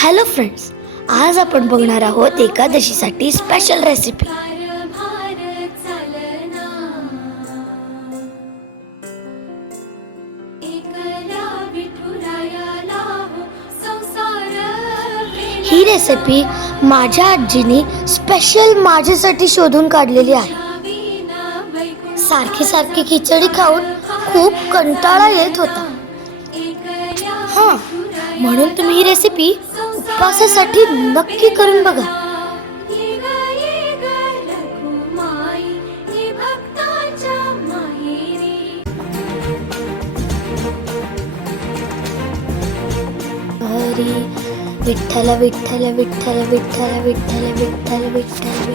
Hello friends, आज आपण बघणार आहोत एकादशीसाठी स्पेशल रेसिपी. ही रेसिपी माझ्या आजीने स्पेशल माझ्यासाठी शोधून काढलेली आहे. सारखी सारखी खिचडी खाऊन खूप कंटाळा येत होता. म्हणून तुम्ही ही रेसिपी उपवासासाठी नक्की करून बघा. हरी विठ्ठल विठ्ठल विठ्ठल विठ्ठल विठ्ठल विठ्ठल विठ्ठल.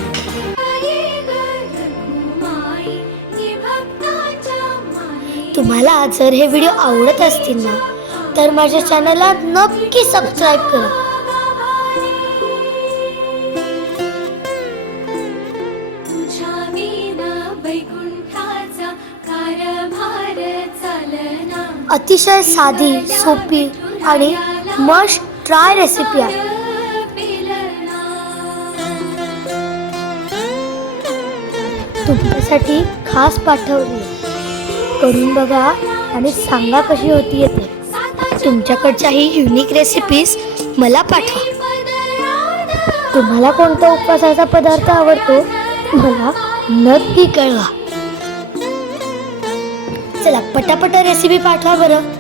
तुम्हाला जर हे व्हिडिओ आवडत असतील ना तर माझ्या चॅनलला नक्की सबस्क्राईब करा. अतिशय साधी, सोपी आणि मस्ट ट्राय रेसिपी आहे. तुमच्यासाठी खास पाठवली. करून बघा आणि सांगा कशी होती येते. तुमच्याकडच्या ही युनिक रेसिपीज मला पाठवा. तुम्हाला कोणता उपवासाचा पदार्थ आवडतो मला नक्की कळवा. चला पटापट रेसिपी पाठवा बरं.